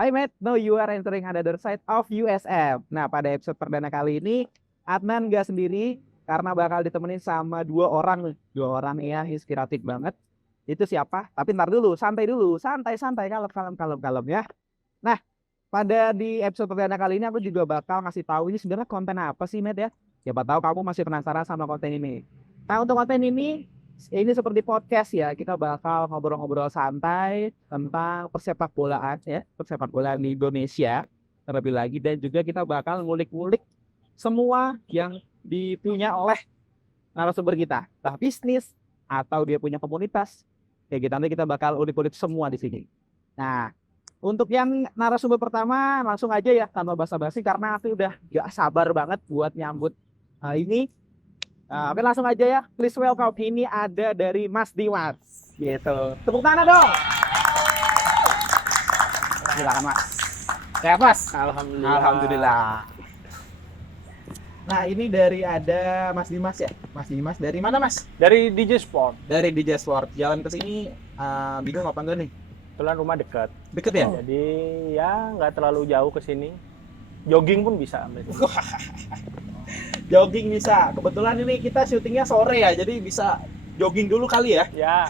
Hi mate, now you are entering another side of USM. Nah, pada episode perdana kali ini, Adnan gak sendiri karena bakal ditemenin sama dua orang nih. Dua orang ya, inspiratif banget. Itu siapa? Tapi ntar dulu, santai dulu. Santai, kalem ya. Nah, pada di episode perdana kali ini aku juga bakal ngasih tahu ini sebenarnya konten apa sih, mate ya. Siapa tahu kamu masih penasaran sama konten ini. Nah, untuk konten ini seperti podcast ya, kita bakal ngobrol-ngobrol santai tentang persepak bolaan ya, persepak bolaan di Indonesia terlebih lagi, dan juga kita bakal ngulik-ngulik semua yang dipunya oleh narasumber kita, entah bisnis atau dia punya komunitas. Kayak gitu nanti kita bakal ulik-ulik semua di sini. Nah, untuk yang narasumber pertama langsung aja ya tanpa basa-basi karena aku udah gak sabar banget buat nyambut ini. Oke, langsung aja ya. Please welcome, ini ada dari Mas Dimas. Gitu. Tepuk tangan dong. Silakan Mas. Sehat Mas? Alhamdulillah. Nah, ini dari ada Mas Dimas ya. Mas Dimas dari mana Mas? Dari DJ Sport. Dari DJ Sport. Jalan ke sini bingung apa enggak nih? Kebetulan rumah dekat. Deket ya? Jadi ya nggak terlalu jauh ke sini. Jogging pun bisa. Jogging bisa. Kebetulan ini kita syutingnya sore ya, jadi bisa jogging dulu kali ya. Ya.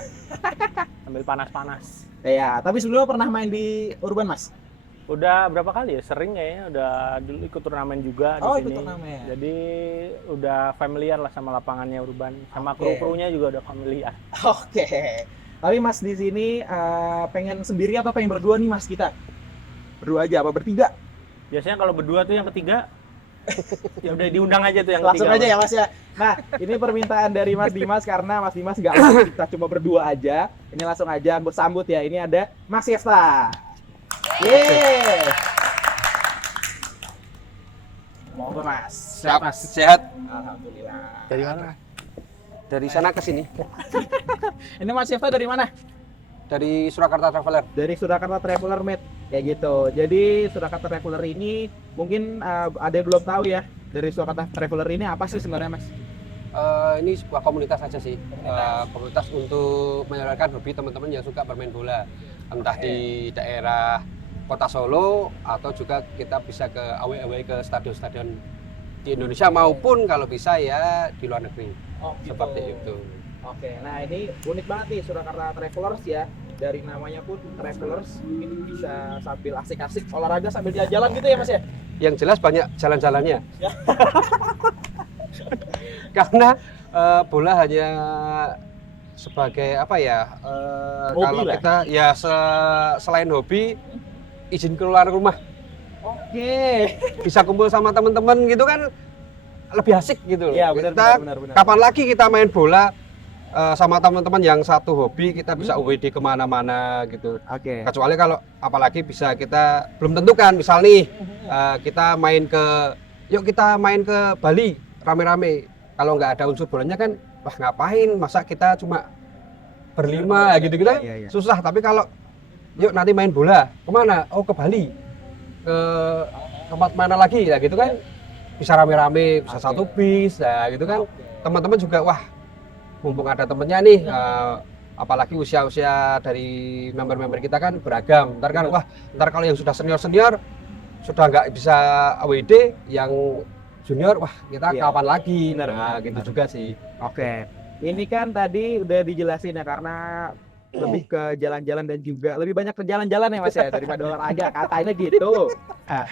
Sambil panas-panas. Ya, tapi sebelumnya pernah main di Urban Mas? Udah berapa kali ya? Sering kayaknya. Udah dulu ikut turnamen juga di sini. Ikut turnamen. Jadi udah familiar lah sama lapangannya Urban. Sama Oke. kru-krunya juga udah familiar. Oke. Tapi Mas di sini pengen sendiri atau pengen berdua nih Mas kita? Berdua aja apa bertiga? Biasanya kalau berdua tuh yang ketiga ya udah diundang aja tuh yang Langsung ketiga. aja ya Mas ya. Nah, ini permintaan dari Mas Dimas karena Mas Dimas nggak mau kita cuma berdua aja. Ini langsung aja aku sambut ya. Ini ada Mas Yesta. Yeay. Monggo Mas. Sehat Mas? Sehat. Alhamdulillah. Dari mana? Dari sana ke sini. Ini Mas Yesta dari mana? Dari Surakarta Traveler. Dari Surakarta Traveler Mate. Kayak gitu. Jadi Surakarta Traveler ini mungkin ada yang belum tahu ya. Dari Surakarta Traveler ini apa sih sebenarnya Mas? Ini sebuah komunitas aja sih. Komunitas untuk menyalurkan hobi teman-teman yang suka bermain bola. Entah di daerah Kota Solo atau juga kita bisa ke away ke stadion-stadion di Indonesia maupun kalau bisa ya di luar negeri. Seperti itu. Oke, nah ini unik banget nih Surakarta Travelers ya. Dari namanya pun Travelers, mungkin bisa sambil asik-asik olahraga sambil jalan-jalan gitu ya Mas ya? Yang jelas banyak jalan-jalannya. Karena bola hanya sebagai apa ya? Hobi Kalau lah. kita ya selain hobi, izin keluar rumah, Oke. bisa kumpul sama teman-teman gitu kan lebih asik gitu. Iya, benar. Kapan lagi kita main bola sama teman-teman yang satu hobi, kita bisa UWD kemana-mana gitu. Oke. Kecuali kalau apalagi bisa kita belum tentukan, misal nih kita yuk kita main ke Bali rame-rame. Kalau nggak ada unsur bolanya kan, wah ngapain? Masa kita cuma berlima gitu-gitu kan Iya. susah. Tapi kalau yuk nanti main bola kemana? Oh ke Bali, ke tempat mana lagi ya gitu kan? Bisa rame-rame, bisa satu bis, ya gitu kan. Teman-teman juga wah mumpung ada temennya nih, apalagi usia-usia dari member-member kita kan beragam. Ntar kalau yang sudah senior sudah nggak bisa AWD, yang junior wah kita Iya. kapan lagi? Benar, Nah benar. gitu juga sih. Oke. Ini kan tadi udah dijelasin ya karena lebih ke jalan-jalan dan juga lebih banyak ke jalan-jalan ya Mas ya daripada olahraga katanya gitu. Nah,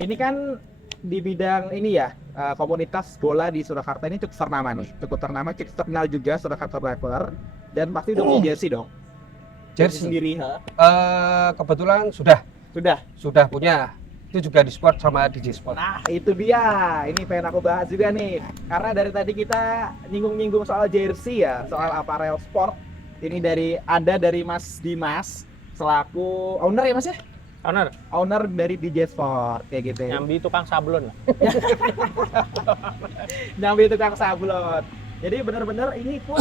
ini kan di bidang ini ya komunitas bola di Surakarta ini cukup ternama nih, cukup terkenal juga Surakarta Traveler, dan pasti udah punya jersey dong. Jersey Sendiri. kebetulan Sudah. sudah punya, itu juga di sport sama DJ Sport. Nah itu dia, ini pengen aku bahas juga nih, karena dari tadi kita nyinggung-nyinggung soal jersey ya, soal apparel sport. Ini dari Mas Dimas selaku owner ya Mas ya? Owner dari DJ Sport kayak gitu ya. Nyambi tukang sablon lah. Nyambi tukang sablon. Jadi benar-benar ini pun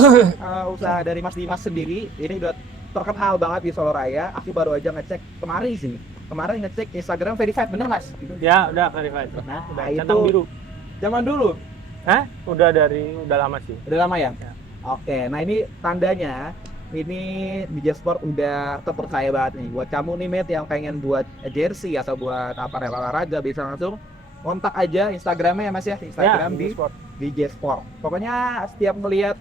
usaha dari Mas Dimas sendiri. Ini udah terkenal banget di Solo Raya. Aku baru aja ngecek kemarin ngecek Instagram verified, bener Mas? Ya udah verified. Nah, Udah itu centang biru. zaman dulu. Hah? Udah lama sih. Udah lama ya? Ya. Oke, nah ini tandanya ini DJ Sport udah terpercaya banget nih. Buat kamu nih Met yang pengen buat jersey atau buat apa olahraga bisa langsung kontak aja Instagramnya ya Mas ya. Instagram di Sport. DJ Sport. Pokoknya setiap ngelihat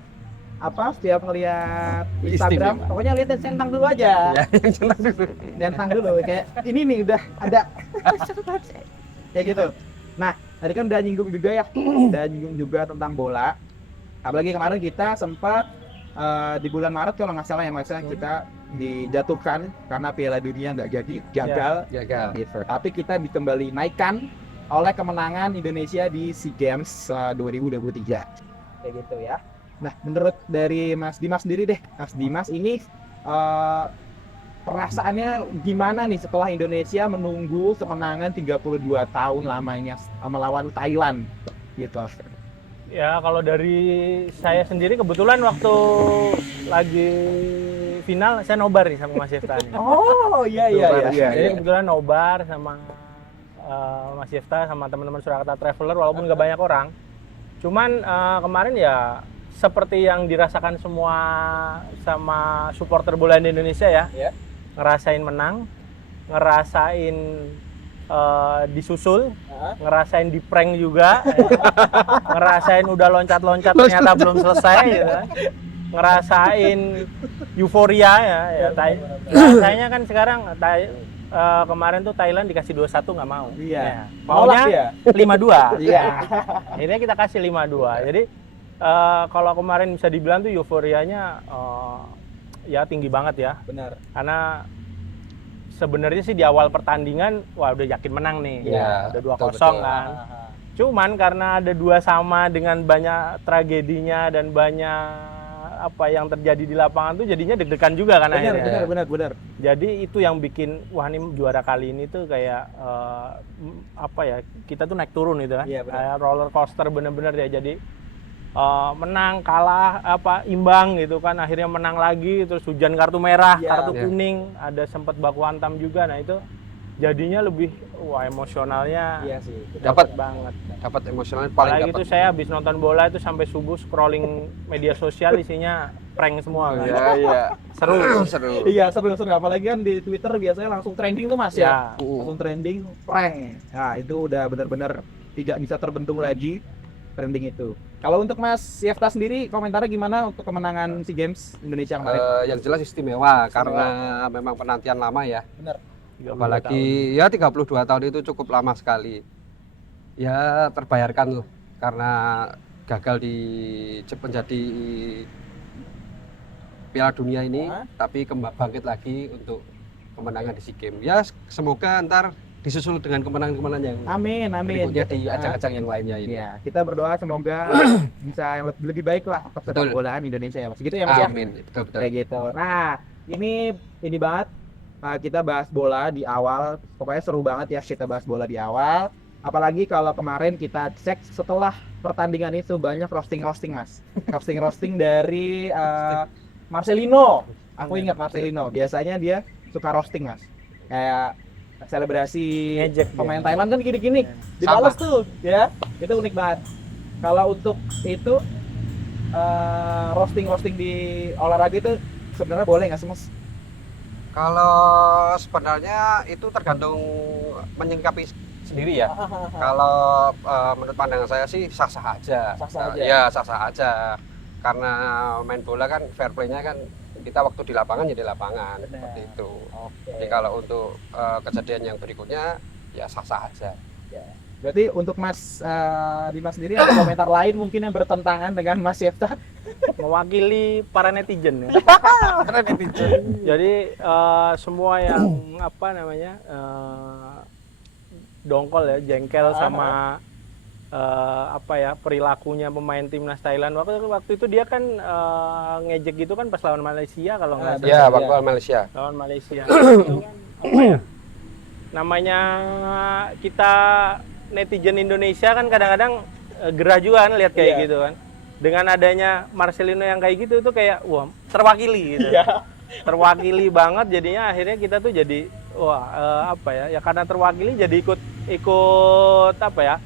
Instagram, Istimewa. pokoknya lihat centang dulu aja. Ya, yang jelas dulu. Centang dulu kayak ini nih udah ada kayak gitu. Nah, tadi kan udah nyinggung juga ya, udah nyinggung juga tentang bola. Apalagi kemarin kita sempat di bulan Maret kalau nggak salah ya Mas ya, kita dijatuhkan karena Piala Dunia nggak jadi, gagal. Gagal. Gitu. Tapi kita kembali naikkan oleh kemenangan Indonesia di SEA Games 2023. Kayak gitu ya. Nah, menurut dari Mas Dimas sendiri deh, Mas Dimas ini perasaannya gimana nih setelah Indonesia menunggu kemenangan 32 tahun lamanya melawan Thailand gitu. Ya kalau dari saya sendiri kebetulan waktu lagi final saya nobar nih sama Mas Yefta nih. Oh iya. Jadi kebetulan nobar sama Mas Yefta sama teman-teman Surakarta Traveler walaupun nggak banyak orang. Cuman kemarin ya seperti yang dirasakan semua sama supporter bola di Indonesia ya. Iya. Ngerasain menang, ngerasain disusul, ngerasain di prank juga, ngerasain udah loncat-loncat ternyata belum selesai, gitu kan. Ngerasain euforia ya. Rasanya kan sekarang kemarin tuh Thailand dikasih 2-1 nggak mau. Iya. Ya. Maunya 5-2. Iya. Akhirnya kita kasih 5-2. Jadi kalau kemarin bisa dibilang tuh euforianya ya tinggi banget ya. Benar. Karena sebenarnya sih di awal pertandingan wah udah yakin menang nih. Iya, Udah 2-0 betul. kan. Cuman karena ada 2-2 dengan banyak tragedinya dan banyak apa yang terjadi di lapangan tuh jadinya deg-degan juga kan akhirnya. Benar. Jadi itu yang bikin wah ini juara kali ini tuh kayak apa ya, kita tuh naik turun gitu kan. Iya, benar. Kayak roller coaster bener-bener ya. Jadi menang, kalah, imbang gitu kan, akhirnya menang lagi, terus hujan kartu merah, Iya. kartu Iya. kuning, ada sempat baku hantam juga. Nah itu jadinya lebih wah emosionalnya Iya sih. dapat banget. Dapat emosional paling Apalagi dapat. itu saya habis nonton bola itu sampai subuh scrolling media sosial isinya prank semua kan. Iya. Seru. Seru. Iya, seru. Apalagi kan di Twitter biasanya langsung trending tuh Mas ya. Ya. Langsung trending prank. Nah, itu udah benar-benar tidak bisa terbendung lagi trending itu. Kalau untuk Mas Yefta sendiri komentarnya gimana untuk kemenangan SEA Games Indonesia kemarin? Yang jelas istimewa karena memang penantian lama ya. Benar. 32 tahun. Apalagi ya 32 tahun itu cukup lama sekali. Ya terbayarkan loh karena gagal menjadi Piala Dunia ini, tapi bangkit lagi untuk kemenangan di SEA Games. Ya semoga ntar disusul dengan kemenangan-kemenangan yang Amin. berikutnya di ajang-ajang yang lainnya ini. Iya, kita berdoa semoga bisa yang lebih baik lah untuk sepak Betul. bolaan Indonesia ya Mas. Gitu ya Mas ya? Amin. Betul. Kayak gitu. Nah, ini banget. Kita bahas bola di awal. Pokoknya seru banget ya kita bahas bola di awal. Apalagi kalau kemarin kita cek setelah pertandingan itu banyak roasting Mas. roasting dari Marcelino. Aku ingat Marcelino. Biasanya dia suka roasting Mas. Kayak selebrasi Ngejek pemain dia. Thailand kan gini-gini. Dibalas tuh, ya. Itu unik banget. Kalau untuk itu roasting di olahraga itu sebenarnya boleh nggak sih Mas? Kalau sebenarnya itu tergantung menyingkapi sendiri ya. Kalau menurut pandangan saya sih sah-sah aja. Sah-sah aja. Ya sah-sah aja. Karena main bola kan fair play-nya kan kita waktu di lapangan ya di lapangan seperti itu. Oke. Jadi kalau untuk kejadian yang berikutnya ya sah-sah aja. Berarti untuk Mas Dimas sendiri ada komentar lain mungkin yang bertentangan dengan Mas Yefta? Mewakili para netizen ya. Jadi semua yang apa namanya dongkol ya, jengkel sama apa ya perilakunya pemain timnas Thailand waktu itu dia kan ngejek gitu kan pas lawan Malaysia kalau nggak salah. Ya, waktu Malaysia. Lawan Malaysia. Itu kan apa ya? Namanya kita netizen Indonesia kan kadang-kadang gerah juga kan lihat kayak Iya. gitu kan. Dengan adanya Marcelino yang kayak gitu itu kayak wah terwakili gitu. Terwakili banget jadinya akhirnya kita tuh jadi wah apa ya? Ya karena terwakili jadi ikut apa ya?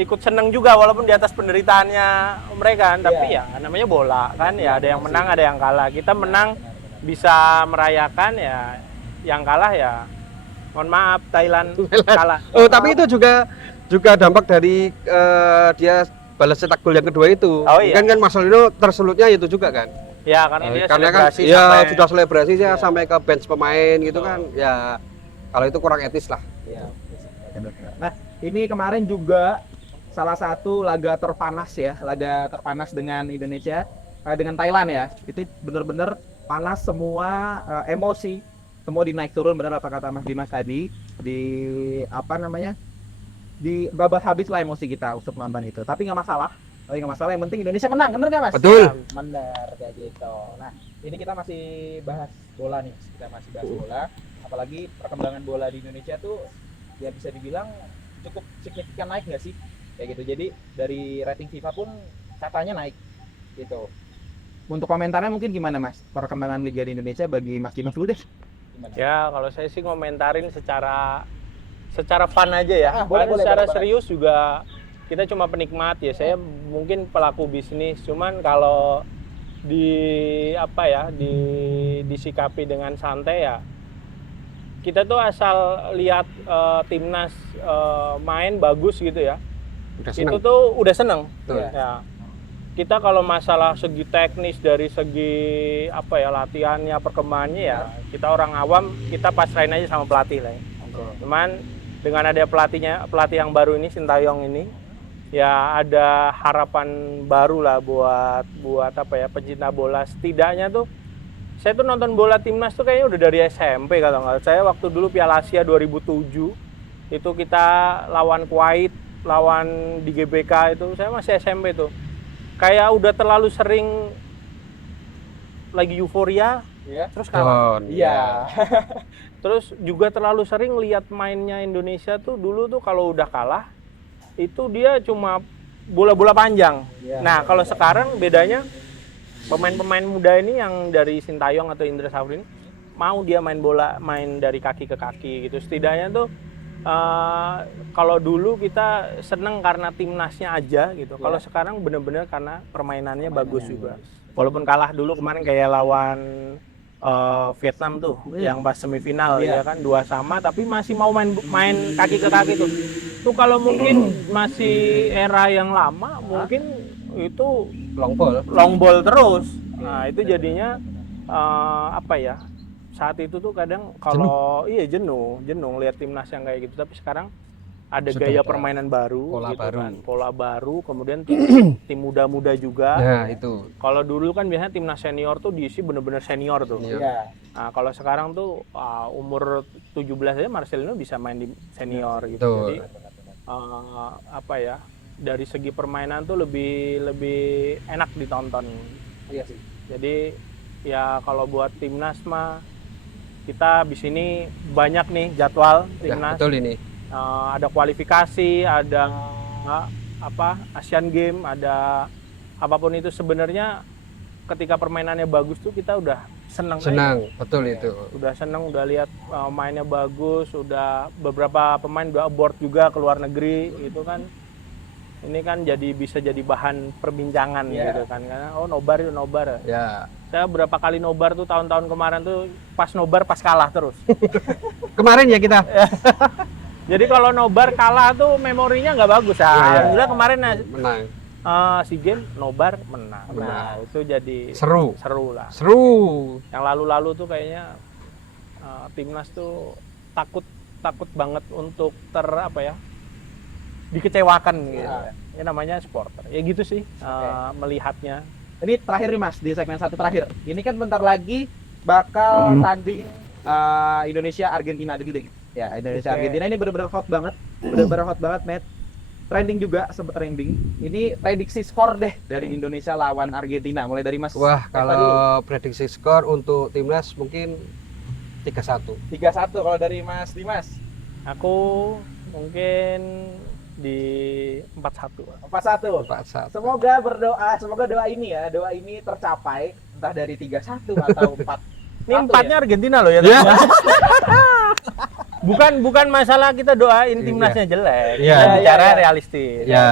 ikut seneng juga walaupun di atas penderitaannya mereka kan. Tapi ya namanya bola kan, ya ada yang menang ada yang kalah. Kita menang bisa merayakan, ya yang kalah ya mohon maaf Thailand kalah. Oh, tapi itu juga dampak dari dia balas cetak gol yang kedua itu. Oh, iya. Kan Marcelino tersulutnya itu juga kan. Ya karena dia Karena kan selebrasi ya sampai sudah selebrasi ya sampai ke bench pemain gitu kan. Ya kalau itu kurang etis lah. Nah, ini kemarin juga salah satu laga terpanas ya, laga terpanas dengan Indonesia, dengan Thailand ya. Itu bener-bener panas semua, emosi semua dinaik turun, benar apa kata Mas Dimas tadi, di apa namanya, di babak habis lah emosi kita untuk nonton itu. Tapi nggak masalah, yang penting Indonesia menang, bener nggak Mas? Betul. Ya, bener kayak gitu. Nah, ini kita masih bahas bola nih, apalagi perkembangan bola di Indonesia tuh ya bisa dibilang cukup signifikan naik nggak sih, kayak gitu. Jadi dari rating FIFA pun katanya naik gitu. Untuk komentarnya mungkin gimana Mas, perkembangan Liga di Indonesia bagi Mas Dimas dulu deh. Gimana? ya kalau saya sih ngomentarin secara fun aja ya. Boleh, Secara boleh. serius juga kita cuma penikmat ya. Saya mungkin pelaku bisnis, cuman kalau disikapi dengan santai ya. Kita tuh asal lihat timnas main bagus gitu ya. Udah Itu seneng. tuh udah seneng. Betul. Ya. Kita kalau masalah segi teknis dari segi latihannya, perkembangannya ya kita orang awam kita pasrahin aja sama pelatih lah ya. Cuman dengan ada pelatih yang baru ini, Sintayong ini, ya ada harapan baru lah buat pecinta bola. Setidaknya tuh saya tuh nonton bola timnas tuh kayaknya udah dari SMP kalau nggak. Saya waktu dulu Piala Asia 2007 itu kita lawan Kuwait, lawan di GBK itu saya masih SMP tuh. Kayak udah terlalu sering lagi euforia, terus kalah. Iya. Terus juga terlalu sering lihat mainnya Indonesia tuh dulu tuh kalau udah kalah itu dia cuma bola-bola panjang. Nah kalau sekarang bedanya pemain-pemain muda ini yang dari Sintayong atau Indra Safri ini mau dia main dari kaki ke kaki gitu. Setidaknya tuh kalau dulu kita seneng karena timnasnya aja gitu. Kalau sekarang bener-bener karena permainannya bagus juga. Walaupun kalah dulu kemarin kayak lawan Vietnam tuh yang pas semifinal ya kan 2-2, tapi masih mau main kaki ke kaki tuh. Tuh kalau mungkin masih era yang lama mungkin itu long ball terus. Nah, itu jadinya saat itu tuh kadang kalau jenuh lihat timnas yang kayak gitu. Tapi sekarang ada Sudah gaya ada permainan baru pola gitu baru. kan. Pola baru, kemudian tim muda-muda juga. Nah, itu. Kalau dulu kan biasanya timnas senior tuh diisi bener-bener senior tuh. Iya. Nah, kalau sekarang tuh umur 17 aja Marcelino bisa main di senior gitu. Betul. Jadi dari segi permainan tuh lebih enak ditonton. Iya sih. Jadi ya kalau buat timnas mah kita di sini banyak nih jadwal Ya, timnas. betul ini. Ada kualifikasi, ada Asian Game, ada apapun itu. Sebenarnya ketika permainannya bagus tuh kita udah senang. Betul itu. Udah senang, udah lihat mainnya bagus, udah beberapa pemain udah abroad juga ke luar negeri gitu kan. Ini kan bisa jadi bahan perbincangan gitu kan, karena nobar. Ya. Saya berapa kali nobar tuh tahun-tahun kemarin tuh pas nobar pas kalah terus. Kemarin ya kita. Jadi kalau nobar kalah tuh memorinya nggak bagus. Alhamdulillah kemarin Menang. SEA Games nobar menang. Nah, itu jadi Seru. lah. Seru. Yang lalu-lalu tuh kayaknya timnas tuh takut banget untuk dikecewakan gitu. Ya namanya supporter. Ya gitu sih melihatnya. Ini terakhir nih Mas, di segmen 1 terakhir. Ini kan bentar lagi bakal tanding Indonesia Argentina dulu. Ya, Indonesia Argentina ini benar-benar hot banget. Matt. Trending juga, sempat trending. Ini prediksi skor deh dari Indonesia lawan Argentina, mulai dari Mas. Wah, Eva kalau dulu. prediksi skor untuk timnas mungkin 3-1. 3-1 kalau dari Mas Dimas. Aku mungkin di 4-1. 4-1. 4-1. Semoga doa ini tercapai, entah dari 3-1 atau 4. Ini 4-nya Argentina loh ya. Ya. bukan masalah kita doain Iya. timnasnya jelek. Iya. Kita bicara Iya. realistis. Ya.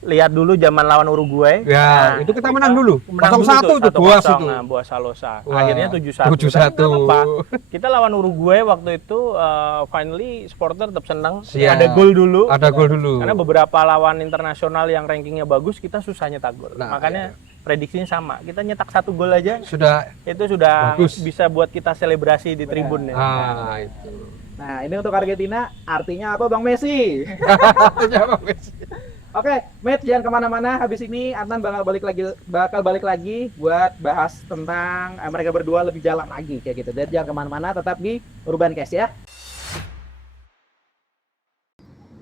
Lihat dulu zaman lawan Uruguay. Ya, itu kita menang dulu. Menang 0-1 dulu itu Boas 1-0, itu. nah, Boas Salosa. Wah, Akhirnya 7-1. 7-1. Tapi nggak apa-apa. Kita lawan Uruguay waktu itu finally supporter tetap senang. Siap. Ada gol dulu. Ada gol dulu. Karena beberapa lawan internasional yang rankingnya bagus kita susah nyetak gol. Nah, Makanya prediksinya sama. Kita nyetak 1 gol aja Sudah itu sudah Bagus. bisa buat kita selebrasi di tribun ya. itu. Nah, ini untuk Argentina artinya apa Bang Messi? Oke, Matt jangan kemana-mana. Habis ini Adnan bakal balik lagi buat bahas tentang mereka berdua lebih jalan lagi kayak gitu. Dan jangan kemana-mana, tetap di Urban Cast ya.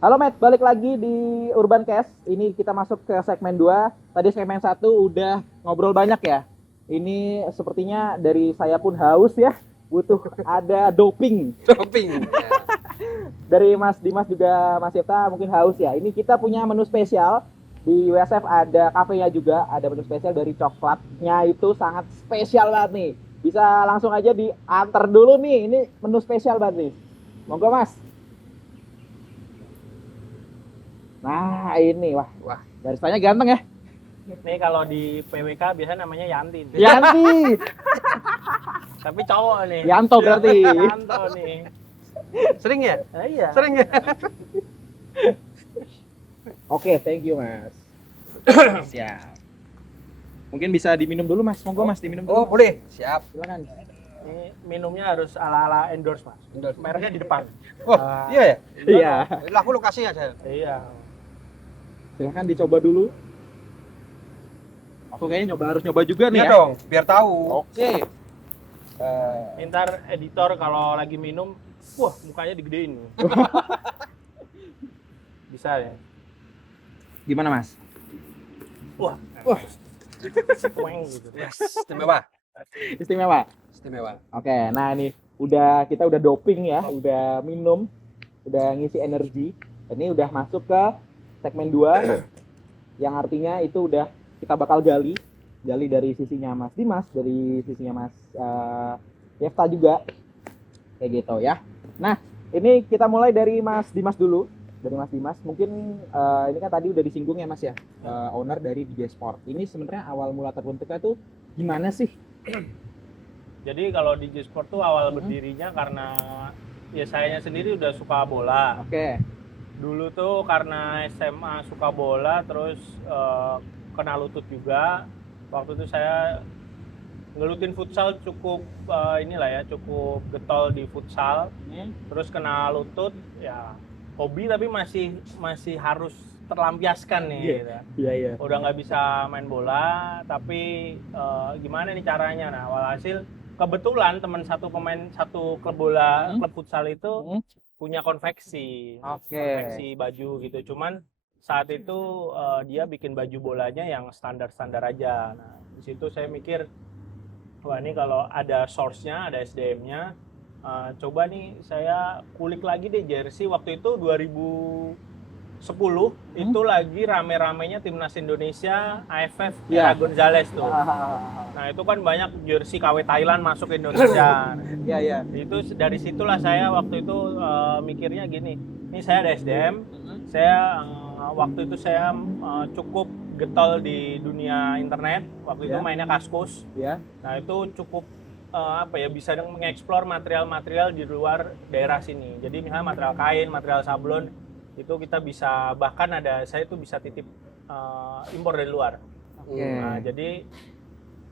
Halo Matt, balik lagi di Urban Cast. Ini kita masuk ke segmen 2. Tadi segmen 1 udah ngobrol banyak ya. Ini sepertinya dari saya pun haus ya. Butuh ada doping. Doping. Dari Mas Dimas juga Mas Yefta mungkin haus ya. Ini kita punya menu spesial. Di USF ada kafenya juga, ada menu spesial dari coklatnya itu sangat spesial banget nih. Bisa langsung aja diantar dulu nih. Ini menu spesial banget nih. Monggo Mas. Nah, ini wah, garisnya ganteng ya. Ini kalau di PWK biasanya namanya Yanti. Yanti. Tapi cowok nih. Yanto berarti. Yanto nih. Sering ya? Iya. Sering ya? Oke, thank you Mas. Siap. Mungkin bisa diminum dulu Mas. Monggo Mas diminum Oh, dulu. boleh. Siap. Silakan. Ini minumnya harus ala-ala endorse, Mas. Mereknya di depan. Wah, iya ya? Iya. Lah aku lokasi aja. Iya. Silakan dicoba dulu. Aku kayaknya harus nyoba juga nih Iya ya. dong, biar tahu. Oke. Ntar editor kalau lagi minum, wah mukanya digedein. Bisa ya. Gimana Mas? Wah. Wah. Weng gitu. Istimewa. Istimewa. Istimewa. Oke, nah ini kita udah doping ya, udah minum, udah ngisi energi. Ini udah masuk ke segmen 2 yang artinya itu udah kita bakal gali dari sisinya Mas Dimas, dari sisinya Mas Yefta juga kayak gitu ya. Nah, ini kita mulai dari Mas Dimas dulu. Dari Mas Dimas, mungkin ini kan tadi udah disinggung ya Mas ya, owner dari DJ Sport. Ini sebenarnya awal mula terbentuknya tuh gimana sih? Jadi kalau DJ Sport tuh awal berdirinya karena ya sayanya sendiri udah suka bola. Oke. Dulu tuh karena SMA suka bola, terus kena lutut juga. Waktu itu saya ngelutin futsal cukup cukup getol di futsal. Terus kena lutut, ya hobi tapi masih harus terlampiaskan nih. Iya. Gitu. Iya. Udah nggak bisa main bola, tapi gimana nih caranya? Nah, walhasil kebetulan teman satu klub bola, klub futsal itu punya konveksi baju gitu. Cuman saat itu dia bikin baju bolanya yang standar-standar aja. Nah, di situ saya mikir, wah ini kalau ada source-nya, ada SDM-nya, coba nih saya kulik lagi deh jersey. Waktu itu 2010 itu lagi rame-ramenya timnas Indonesia AFF era Gonzales tuh. Nah itu kan banyak jersey KW Thailand masuk ke Indonesia. Iya. Itu dari situlah saya waktu itu mikirnya gini, ini saya ada SDM, saya waktu itu saya cukup getol di dunia internet. Waktu itu mainnya Kaskus. Nah itu cukup bisa mengeksplor material-material di luar daerah sini. Jadi misalnya material kain, material sablon itu kita bisa, bahkan saya itu bisa titip impor dari luar. Nah, jadi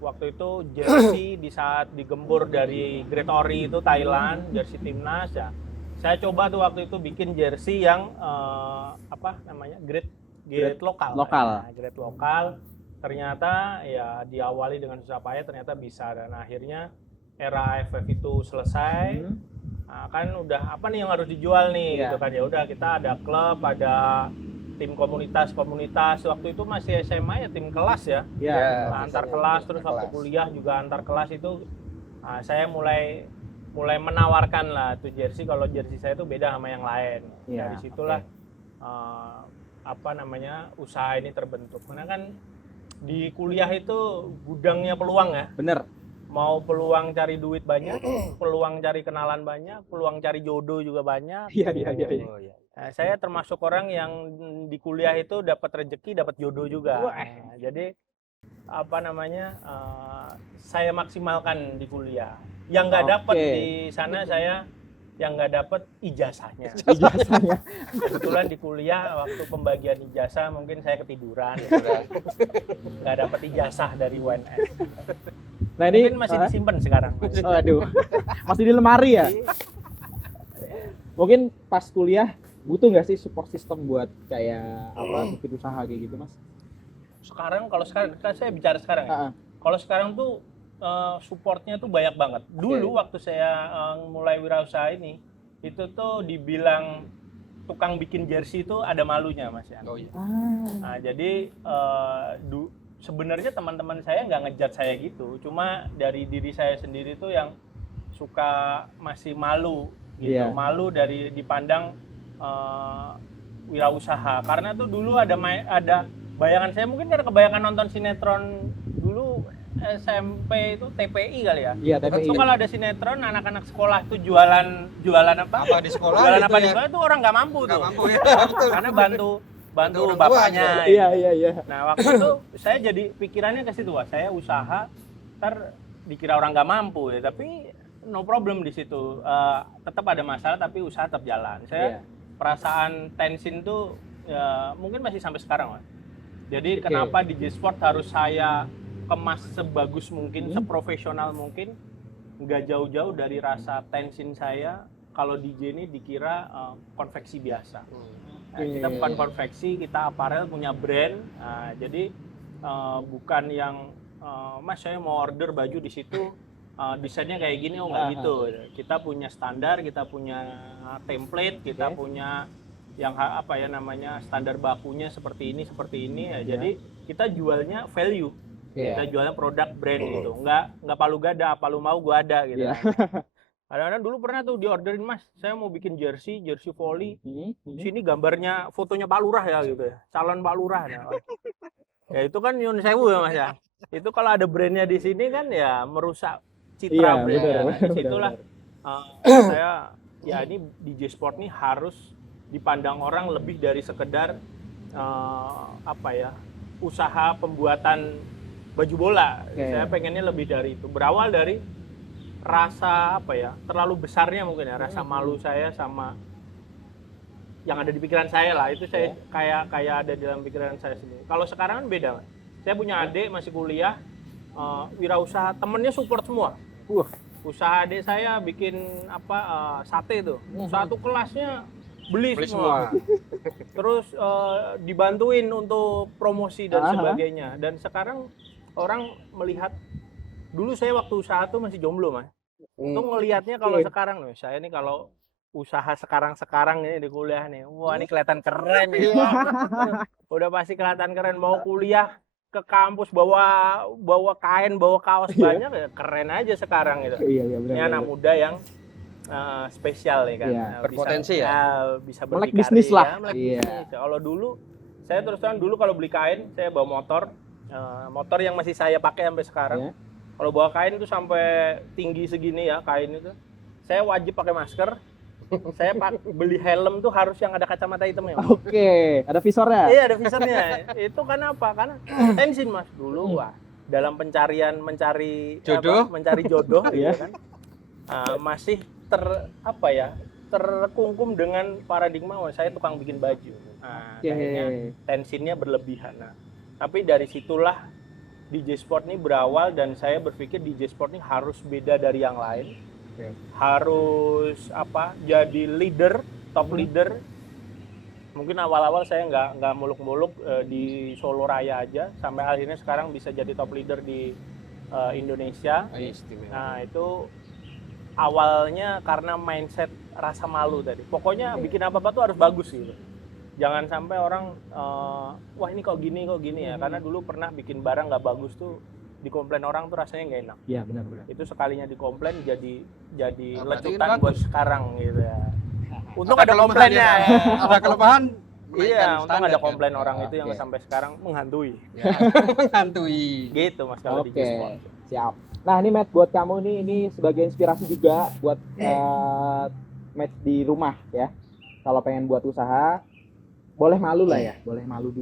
waktu itu jersey di saat digembur dari Great Ori itu Thailand, jersey timnas ya. Saya coba tuh waktu itu bikin jersey yang grade lokal. Nah, grade lokal. Ternyata ya diawali dengan susah payah ternyata bisa, dan akhirnya era AFF itu selesai. Nah, kan udah apa nih yang harus dijual nih gitu kan, ya udah kita ada klub, ada tim komunitas. Waktu itu masih SMA ya tim kelas ya. Antar kelas, terus waktu kuliah juga antar kelas itu saya mulai menawarkan lah tuh jersey, kalau jersey saya itu beda sama yang lain. Dari situlah usaha ini terbentuk. Karena kan di kuliah itu gudangnya peluang ya. Bener. Mau peluang cari duit banyak, peluang cari kenalan banyak, peluang cari jodoh juga banyak. Iya. Oh, iya. Nah, saya termasuk orang yang di kuliah itu dapat rezeki, dapat jodoh juga. Wah. Nah, jadi apa namanya? Saya maksimalkan di kuliah. Yang nggak dapat Oke. di sana saya yang nggak dapat ijazahnya. Ijazahnya. Kebetulan di kuliah waktu pembagian ijazah mungkin saya ketiduran, nggak dapat ijazah dari UNS. Nah ini Mungkin masih disimpan sekarang. Mas. aduh. Masih di lemari ya? Mungkin pas kuliah butuh nggak sih support system buat kayak apa bikin usaha kayak gitu, Mas? Sekarang kalau sekarang kan saya bicara sekarang ya. Heeh. Kalau sekarang tuh supportnya tuh banyak banget. Dulu waktu saya mulai wirausaha ini itu tuh dibilang tukang bikin jersey itu ada malunya, Mas ya. Oh, iya. Nah, jadi sebenarnya teman-teman saya nggak ngejudge saya gitu, cuma dari diri saya sendiri tuh yang suka masih malu gitu, Iya. malu dari dipandang wirausaha. Karena tuh dulu ada bayangan saya, mungkin karena kebanyakan nonton sinetron dulu SMP itu TPI kali ya. Iya, TPI. Itu kalau ada sinetron anak-anak sekolah tuh jualan apa? Apa di sekolah Jualan gitu apa di ya? sekolah tuh orang nggak mampu Nggak tuh. mampu ya, betul. Karena bantu orang tua bapaknya. Iya. Nah waktu itu saya jadi pikirannya ke situ, Wah. Saya usaha, ntar dikira orang nggak mampu ya, tapi no problem di situ. Tetap ada masalah tapi usaha tetap jalan. Saya perasaan tensin tuh ya, mungkin masih sampai sekarang, Mas. Jadi kenapa DJ Sport harus saya kemas sebagus mungkin, seprofesional mungkin, nggak jauh-jauh dari rasa tensin saya. Kalau DJ ini dikira konveksi biasa. Nah, kita bukan konveksi, kita aparel punya brand. Nah, jadi bukan yang Mas saya mau order baju di situ desainnya kayak gini, oh nggak gitu. Kita punya standar, kita punya template, kita punya yang apa ya namanya standar bakunya seperti ini ya. Jadi kita jualnya value. Kita jualnya produk brand gitu. Nggak palu gada, apa lu mau gua ada gitu. Kadang-kadang dulu pernah tuh diorderin, Mas, saya mau bikin jersey volley. Sini gambarnya, fotonya Pak Lurah ya gitu ya. Calon Pak Lurah. Nah. Ya itu kan nyun sewu ya, Mas ya. Itu kalau ada brandnya di sini kan ya merusak citra brand. Nah, disitulah saya ya ini DJ Sport nih harus dipandang orang lebih dari sekedar apa ya, usaha pembuatan baju bola. Saya pengennya lebih dari itu. Berawal dari rasa apa ya, terlalu besarnya mungkin ya, rasa malu saya sama yang ada di pikiran saya lah. Itu saya kayak ada di dalam pikiran saya sendiri. Kalau sekarang kan beda, Mas. Saya punya adik masih kuliah, wirausaha, temennya support semua. Usaha adik saya bikin apa sate tuh, satu kelasnya beli semua. Terus dibantuin untuk promosi dan sebagainya. Dan sekarang orang melihat, dulu saya waktu usaha tuh masih jomblo, Mas. Itu ngelihatnya kalau sekarang nih, saya nih kalau usaha sekarang nih di kuliah nih, wah ini kelihatan keren nih. Udah pasti kelihatan keren, mau kuliah ke kampus bawa kain, bawa kaos banyak ya keren aja sekarang gitu. Ini anak muda yang spesial ya kan. Berpotensi bisa melek berdikari, bisnis lah. Bisnis. Kalau dulu saya terus terang dulu kalau beli kain saya bawa motor yang masih saya pakai sampai sekarang. Kalau bawa kain itu sampai tinggi segini ya kain itu, saya wajib pakai masker. Saya beli helm tuh harus yang ada kacamata hitamnya. Oke, ada visornya. Iya, ada visornya. Itu kenapa? Karena tensin, Mas. Dulu dalam pencari jodoh gitu kan. Masih terkungkum dengan paradigma saya tukang bikin baju. Akhirnya tensinya berlebihan. Tapi dari situlah DJ Sport ini berawal dan saya berpikir DJ Sport ini harus beda dari yang lain. Harus jadi leader, top leader. Mungkin awal-awal saya nggak muluk-muluk di Solo Raya aja, sampai akhirnya sekarang bisa jadi top leader di Indonesia. Nah itu awalnya karena mindset rasa malu tadi. Pokoknya bikin apa-apa tuh harus bagus gitu. Jangan sampai orang wah ini kok gini ya. Karena dulu pernah bikin barang nggak bagus tuh dikomplain orang tuh rasanya nggak enak. Iya benar. Itu sekalinya dikomplain jadi lecutan buat sekarang gitu ya. Untung ada komplainnya. Ada kelemahan. Iya, untung ada komplain orang itu yang sampai sekarang menghantui. Menghantui. Gitu Mas kalau DJ Sport. Siap. Nah ini Matt, buat kamu nih, ini sebagai inspirasi juga buat Matt di rumah ya. Kalau pengen buat usaha, boleh malu lah ya, boleh malu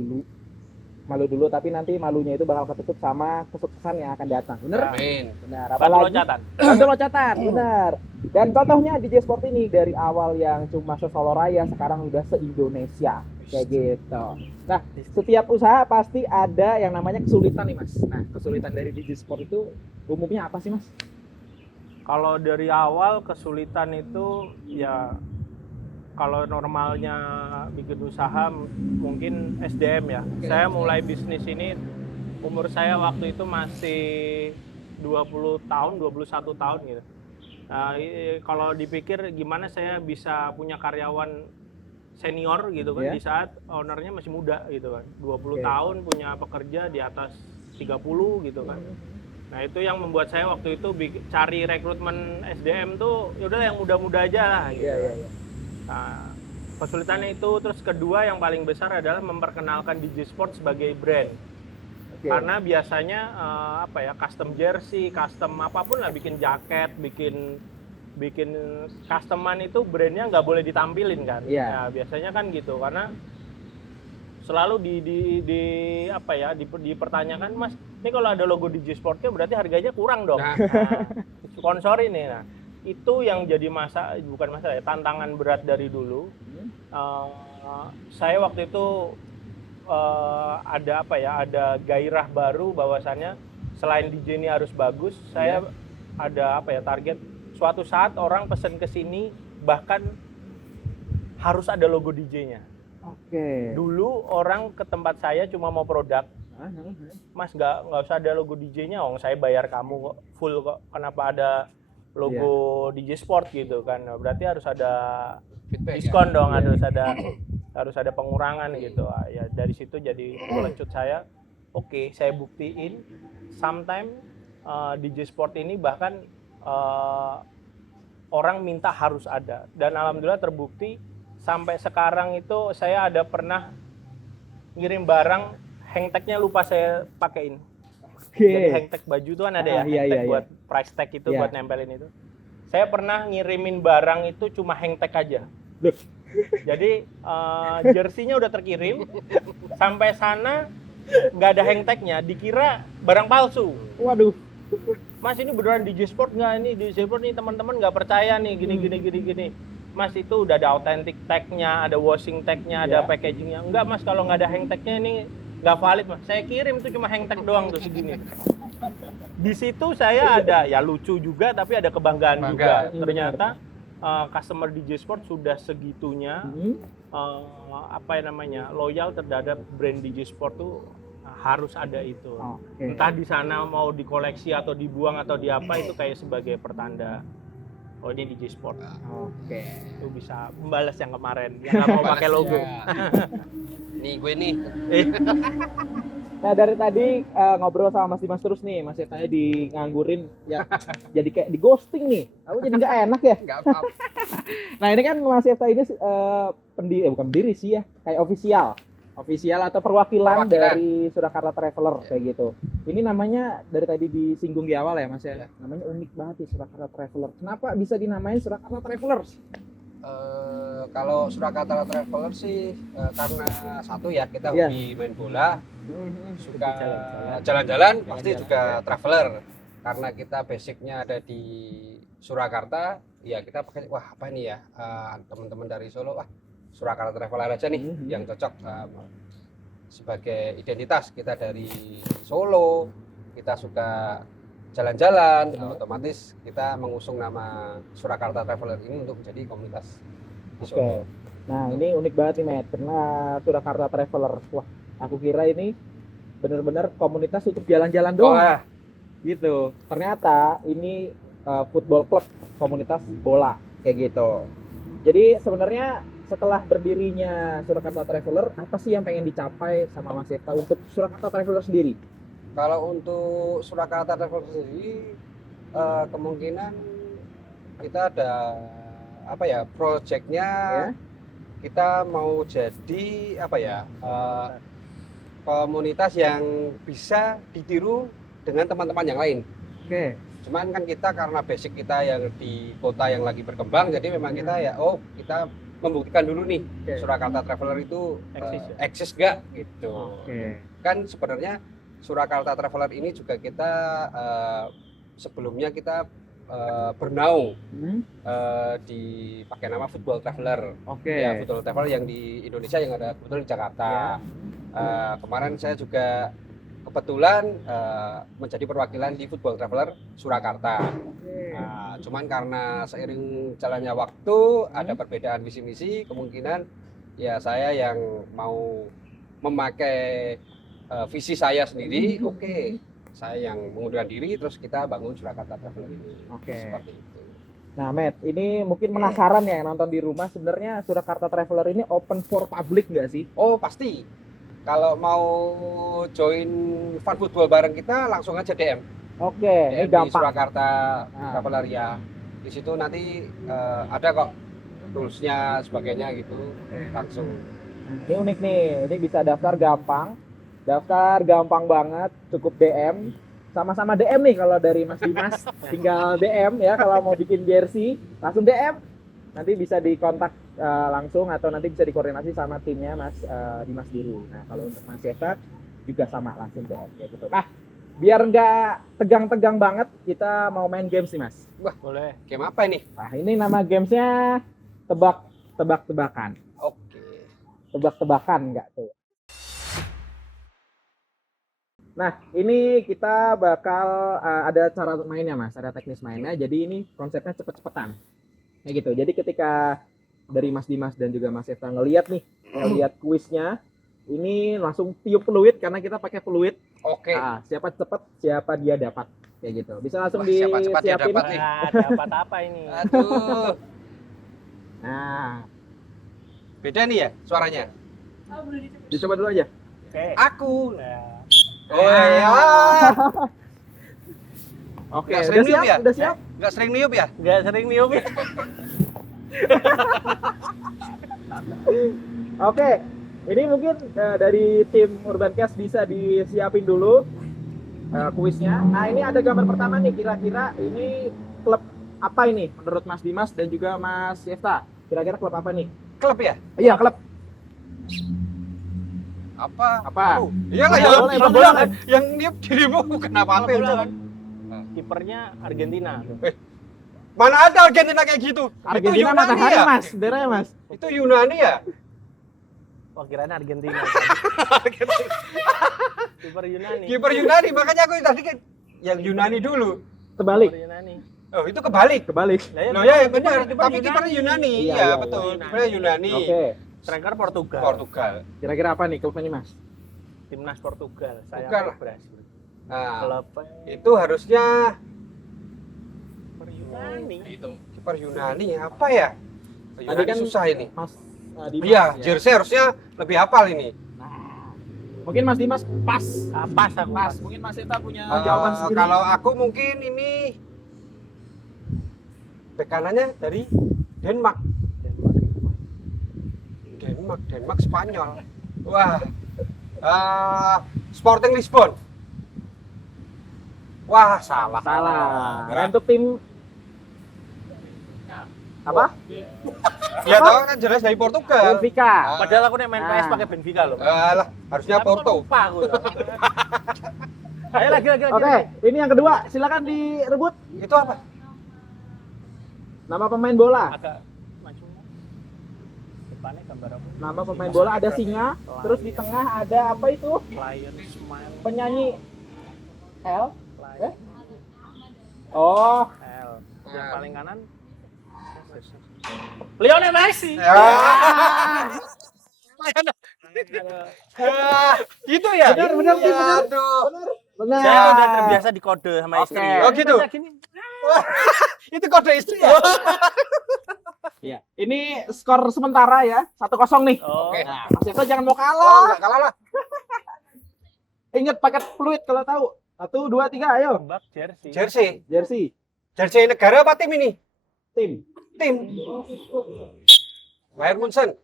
dulu, tapi nanti malunya itu bakal ketutup sama kesuksesan yang akan datang. Bener? Amin. Benar. Batu Apalagi loncatan. batu loncatan, benar. Dan contohnya DJ Sport ini dari awal yang cuma se-Solo Raya, sekarang udah se-Indonesia kayak gitu. Nah, setiap usaha pasti ada yang namanya kesulitan nih Mas. Nah, kesulitan dari DJ Sport itu umumnya apa sih Mas? Kalau dari awal kesulitan itu ya, kalau normalnya bikin usaha mungkin SDM ya. Saya mulai bisnis ini umur saya waktu itu masih 20 tahun, 21 tahun gitu. Nah, kalau dipikir gimana saya bisa punya karyawan senior gitu kan, Yeah. di saat ownernya masih muda gitu kan. 20 tahun punya pekerja di atas 30 gitu kan. Nah, itu yang membuat saya waktu itu cari rekrutmen SDM tuh yaudah yang muda-muda aja lah gitu. Iya. Nah, kesulitannya itu, terus kedua yang paling besar adalah memperkenalkan DJ Sport sebagai brand. Oke. Karena biasanya custom jersey, custom apapun lah, bikin jaket, bikin customan itu brandnya nggak boleh ditampilin kan. Iya. Nah, biasanya kan gitu, karena selalu dipertanyakan, Mas, ini kalau ada logo DJ Sportnya berarti harganya kurang dong. Nah. Sponsor ini. Nah, itu yang jadi bukan masalah ya, tantangan berat dari dulu. Saya waktu itu ada gairah baru bahwasannya selain DJ ini harus bagus, saya ada target suatu saat orang pesen ke sini bahkan harus ada logo DJ-nya. Oke. Dulu orang ke tempat saya cuma mau produk, Mas nggak usah ada logo DJ-nya, saya bayar kamu kok full kok, kenapa ada logo DJ Sport gitu kan. Nah, berarti harus ada Feedback, diskon ya? dong, harus ada pengurangan gitu. Ya dari situ jadi pelecut saya. Oke, saya buktiin sometime DJ Sport ini bahkan orang minta harus ada, dan alhamdulillah terbukti sampai sekarang. Itu saya ada pernah ngirim barang, hang tag-nya lupa saya pakein. Jadi hang tag baju tuh kan ada ya, hang tag buat price tag itu, buat nempelin itu. Saya pernah ngirimin barang itu cuma hang tag aja. Jadi jersey-nya udah terkirim, sampai sana nggak ada hang tag-nya, dikira barang palsu. Waduh. Mas, ini beneran DJ Sport nggak? Ini DJ Sport nih, teman-teman nggak percaya nih, gini. Mas, itu udah ada authentic tag-nya, ada washing tag-nya, ada packaging-nya. Enggak Mas, kalau nggak ada hang tag-nya ini nggak valid Mas. Saya kirim itu cuma hang tag doang tuh segini. Di situ saya ada, ya lucu juga tapi ada kebanggaan juga. Ternyata customer DJ Sport sudah segitunya loyal terhadap brand DJ Sport tuh, harus ada itu. Entah di sana mau dikoleksi atau dibuang atau diapa, itu kayak sebagai pertanda oh ini DJ Sport. Itu bisa membalas yang kemarin yang nggak mau pakai logo. Nih gue nih. Nah dari tadi ngobrol sama Mas Dimas terus nih, Mas Yefta di nganggurin ya, jadi kayak di ghosting nih. Aku jadi nggak enak ya. Nggak apa-apa. Nah ini kan Mas Yefta ini bukan pendiri sih ya, kayak official atau perwakilan dari Surakarta Traveler kayak gitu. Ini namanya dari tadi disinggung di awal ya Mas ya. Namanya unik banget nih, Surakarta Traveler. Kenapa bisa dinamain Surakarta Travelers? Kalau Surakarta Traveler sih karena satu ya, kita hobi main bola, suka jalan-jalan, pasti juga traveler. Karena kita basicnya ada di Surakarta, ya kita pakai apa ini ya, teman-teman dari Solo, Surakarta Traveler aja nih yang cocok sebagai identitas. Kita dari Solo, kita suka jalan-jalan, otomatis kita mengusung nama Surakarta Traveler ini untuk menjadi komunitas di Solo. Nah ini unik banget nih Matt, karena Surakarta Traveler. Wah, aku kira ini benar-benar komunitas untuk jalan-jalan doang. Gitu. Ternyata ini football club, komunitas bola kayak gitu. Jadi sebenarnya setelah berdirinya Surakarta Traveler, apa sih yang pengen dicapai sama Mas Yefta untuk Surakarta Traveler sendiri? Kalau untuk Surakarta Traveler sendiri, kemungkinan kita ada proyeknya, kita mau jadi komunitas yang bisa ditiru dengan teman-teman yang lain. Oke. Cuman kan kita karena basic kita yang di kota yang lagi berkembang, jadi memang kita ya, kita membuktikan dulu nih Oke. Surakarta Traveler itu Eksis ya? eksis nggak gitu. Oke. Kan sebenarnya Surakarta Traveler ini juga kita sebelumnya kita bernaung di pakai nama Football Traveler. Oke. Ya, Football Traveler yang di Indonesia yang ada kebetulan di Jakarta. Kemarin saya juga kebetulan menjadi perwakilan di Football Traveler Surakarta. Nah, cuman karena seiring jalannya waktu ada perbedaan visi misi, kemungkinan ya saya yang mau memakai visi saya sendiri, saya yang mengundurkan diri, terus kita bangun Surakarta Traveler ini. Oke. Seperti itu. Nah, Matt, ini mungkin penasaran ya yang nonton di rumah, sebenarnya Surakarta Traveler ini open for public nggak sih? Oh pasti. Kalau mau join fun football bareng kita, langsung aja DM. Oke, ini Di gampang. Surakarta Nah. Traveler ya. Di situ nanti ada kok rules-nya sebagainya gitu. Langsung. Ini unik nih, ini bisa daftar gampang. Daftar gampang banget, cukup DM. Sama-sama DM nih kalau dari Mas Dimas, tinggal DM ya kalau mau bikin jersey, langsung DM. Nanti bisa dikontak langsung atau nanti bisa dikoordinasi sama timnya Mas Dimas dulu. Nah, kalau untuk Mas Yesa juga sama, langsung DM kayak gitu. Nah, biar nggak tegang-tegang banget, kita mau main games nih Mas. Boleh. Game apa ini? Nah, ini nama gamesnya tebak-tebakan. Oke. Tebak-tebakan nggak tuh? Nah, ini kita bakal ada cara mainnya, Mas. Ada teknis mainnya. Jadi ini konsepnya cepet-cepetan. Kayak gitu. Jadi ketika dari Mas Dimas dan juga Mas Esta ngelihat kuisnya, ini langsung tiup peluit karena kita pakai peluit. Oke. Nah, siapa cepet, siapa dia dapat. Kayak gitu. Bisa langsung Wah, siapa cepat dia disiapin. dapat nih. Nah, dapat apa ini? Aduh. Nah, Beda nih ya suaranya. dicoba dulu aja. Oke. Aku. Nah, Oh ya. Oke, Nggak udah sering siap? niup ya? Udah siap? Nggak sering niup ya? nggak sering niup ya? Oke, ini mungkin dari tim Urbancast bisa disiapin dulu kuisnya. Nah, ini ada gambar pertama nih, kira-kira ini klub apa ini menurut Mas Dimas dan juga Mas Yefta? Kira-kira klub apa nih? Klub ya? Iya, klub. Apa? Apa? Iyalah Boleh, yang boleh, bola boleh. kan. Yang niup dirimu kenapa apa Bola itu? kan? Kipernya Argentina. Mana ada Argentina kayak gitu? Argentina itu Yunani matahari, ya? Mas. Benderanya, Mas. Itu Yunani ya? Wah, kirain Argentina. Kiper Yunani. Kiper Yunani, makanya aku tadi kan yang Yunani dulu. Terbalik. Kiper Yunani. Oh, itu kebalik. Kebalik. Loh ya, benar. Tapi kipernya Yunani. Iya, Iya, iya, betul. iya. Kipernya Yunani. Oke. Striker Portugal. Portugal. Kira-kira apa nih klubnya nih, Mas? Timnas Portugal. Saya Bukan lah. Brasil. Nah, Klub itu harusnya Kiper Yunani. kiper Yunani apa ya? Yunani kan susah ini. Mas Dimas. Iya, ya. jersey harusnya lebih hafal ini. Nah, mungkin Mas Dimas pas. Pas aku Pas. pas. Mungkin Mas Yefta punya jawaban sendiri. Kalau aku mungkin ini bek kanannya dari Denmark. Denmark Spanyol. Wah. Sporting Lisbon. Wah, salah. Salah. Nah, Untuk tim apa? Ya tahu kan jelas dari Portugal. Benfica. Padahal aku nih main PS Nah. pakai Benfica loh. Alah, harusnya Tapi kok Porto. lupa aku. Ayo lagi. Oke, ini yang kedua. Silakan direbut Itu apa? nama pemain bola. Agak maju. Depannya gambar apa? Nama pemain bola ada singa, terus di tengah ada apa itu? Lion Smile. Penyanyi L. Lion Oh, L. Yang paling kanan Lionel Messi. Ya. Itu ya? Benar, Ya, benar. aduh. benar. Saya udah terbiasa dikode sama Oke. istri. Oh, gitu? Baca gini. Itu kode istri ya? Iya. Ini skor sementara ya, 1-0 nih. Oh, Oke. Nah, Mas Eko jangan mau Oh, kalah. enggak kalah lah. Ingat pakai fluid kalau tahu. 1, 2, 3, ayo. tebak jersey. Jersey. Jersey, Jersey negara apa tim ini? tim. Tim. Bayern Munchen.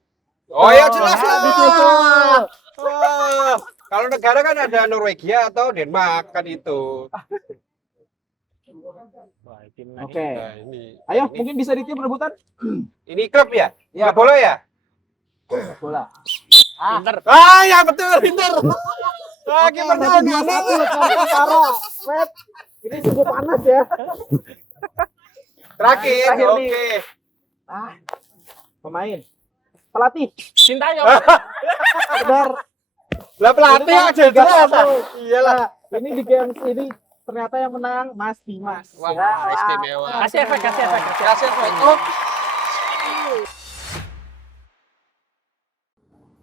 Oh ya jelas lah. betul. Oh, kalau negara kan ada Norwegia atau Denmark kan itu. Wah, timnas Oke. Nah, ini. Ayo, ini, mungkin bisa di tim rebutan ini klub ya? Ya. Klub bola ya? bola. Inter. Ah, ya betul, Inter. Ah, Oke, kipernya berarti Onana. 2-1 Nusantara. Wet, ini sungguh panas ya. Terakhir, Terakhir nih. oke. Pemain, pelatih, Sintayong. benar. Lah pelatih Ini aja jelas. 3-1. Iyalah. Nah, ini di games ini ternyata yang menang Mas Dimas. Wah, Ya. istimewa. Kasih efek. Kasih efek. Oh,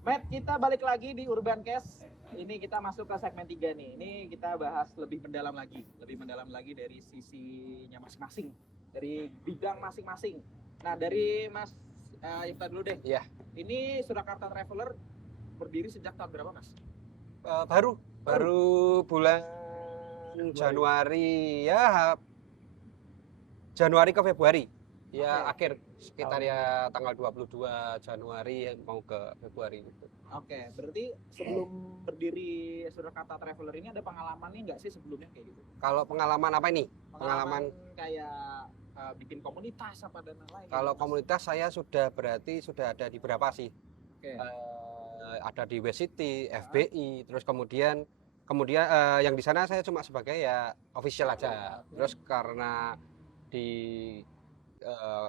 Matt, kita balik lagi di Urban Cast. Ini kita masuk ke segmen 3 nih. Ini kita bahas lebih mendalam lagi dari sisinya masing-masing, dari bidang masing-masing. Nah, dari Mas Ifta dulu deh. Iya. Ini Surakarta Traveler berdiri sejak tahun berapa, Mas? baru bulan Januari ya, Januari ke Februari ya, Oke. akhir sekitar ya tanggal 22 Januari mau ke Februari gitu. Oke, berarti sebelum berdiri Surakarta Traveler ini ada pengalamannya nggak sih sebelumnya kayak gitu? Kalau pengalaman apa ini? Pengalaman kayak bikin komunitas apa dan lain-lain. Kalau gitu, Mas? komunitas saya sudah ada di berapa sih? Oke. Ada di West City, FBI, terus kemudian yang di sana saya cuma sebagai ya official aja. Terus karena di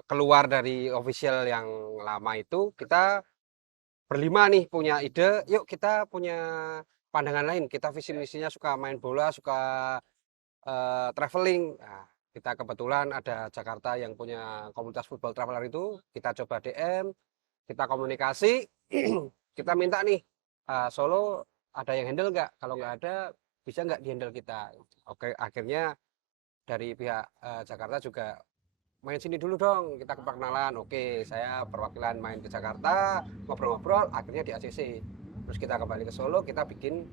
keluar dari official yang lama itu, kita berlima nih punya ide, yuk kita punya pandangan lain, kita visi misinya suka main bola, suka traveling. Nah, kita kebetulan ada Jakarta yang punya komunitas football traveler itu, kita coba DM, kita komunikasi, kita minta nih, Solo ada yang handle nggak? Kalau nggak ada, bisa nggak di-handle kita? Oke, akhirnya dari pihak Jakarta juga main sini dulu dong, kita keperkenalan. Oke, saya perwakilan main ke Jakarta, ngobrol-ngobrol, akhirnya di ACC. Terus kita kembali ke Solo, kita bikin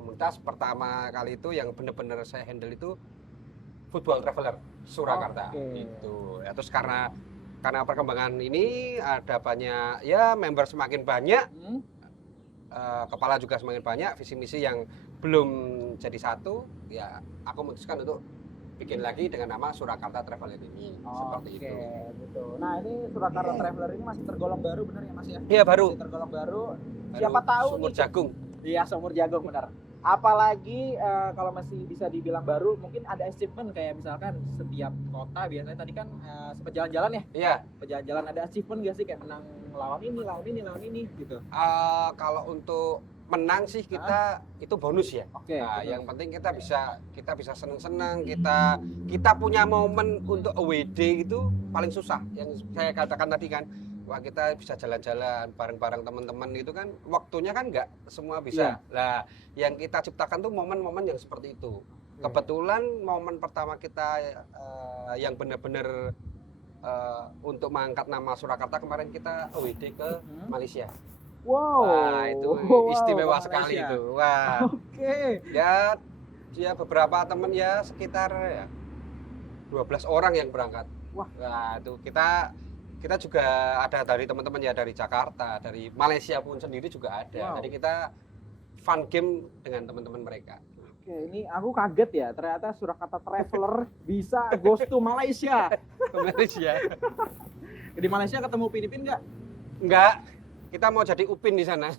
komunitas pertama kali itu yang bener-bener saya handle itu Football Traveler Surakarta. Gitu. Ya, terus karena perkembangan ini ada banyak ya, member semakin banyak, kepala juga semakin banyak, visi misi yang belum jadi satu, ya aku memutuskan untuk bikin lagi dengan nama Surakarta Traveler ini. Seperti itu. Gitu. Nah, ini Surakarta Traveler ini masih tergolong baru, benar ya Mas ya? Iya, baru. Masih tergolong baru. Siapa tahu sumur nih. jagung. Iya, sumur jagung benar. Apalagi kalau masih bisa dibilang baru, mungkin ada achievement kayak misalkan setiap kota biasanya tadi kan sempat jalan-jalan ya. Iya. Jalan-jalan ada achievement nggak sih kayak menang lawan ini gitu. Kalau untuk menang sih kita itu bonus ya. Oke. Nah, yang penting kita bisa seneng-seneng, kita punya momen untuk away day itu paling susah. Yang saya katakan tadi kan, wah kita bisa jalan-jalan bareng-bareng teman-teman itu kan waktunya kan nggak semua bisa. Nah, yang kita ciptakan tuh momen-momen yang seperti itu. Kebetulan momen pertama kita yang benar-benar untuk mengangkat nama Surakarta kemarin kita away day ke Malaysia. Wow. Wah, itu istimewa sekali Malaysia. itu. Wah. Oke. Ya beberapa temen ya sekitar ya 12 orang yang berangkat. Wah. Nah, itu kita juga ada dari teman-teman ya dari Jakarta, dari Malaysia pun sendiri juga ada. Wow. Jadi kita fun game dengan teman-teman mereka. Oke, ini aku kaget ya, ternyata Surakarta Traveler bisa goes to Malaysia. Ke Malaysia. Di Malaysia ketemu Pinipin nggak? Enggak, kita mau jadi upin di sana.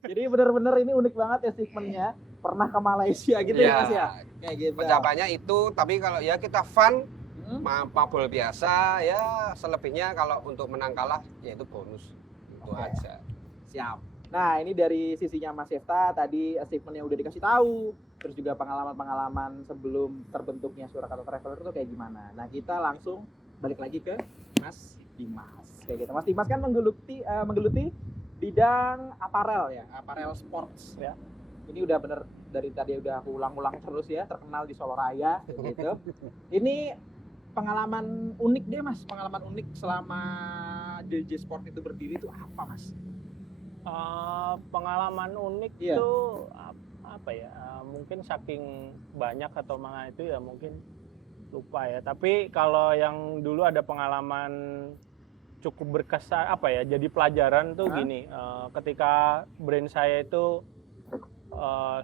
Jadi benar-benar ini unik banget ya segmennya. Pernah ke Malaysia gitu ya Mas ya? Kayak gitu. Pencapaiannya itu, tapi kalau ya kita fun, Hmm? mabul biasa ya, selebihnya kalau untuk menang kalah ya itu bonus. Itu Oke. aja. Siap. Nah, ini dari sisinya Mas Yefta, tadi achievementnya udah dikasih tahu, terus juga pengalaman-pengalaman sebelum terbentuknya Surakarta Traveler itu kayak gimana. Nah, kita langsung balik lagi ke Mas Dimas. Kayak gitu. Mas Dimas kan menggeluti bidang aparel ya, aparel sports ya. Ini udah bener dari tadi udah aku ulang-ulang terus ya, terkenal di Solo Raya gitu. Ini pengalaman unik deh Mas, pengalaman unik selama DJ Sport itu berdiri itu apa Mas? Pengalaman unik Iya. itu apa ya? Mungkin saking banyak atau mana itu ya mungkin lupa ya. Tapi kalau yang dulu ada pengalaman cukup berkesan apa ya? Jadi pelajaran tuh Hah? gini. Ketika brand saya itu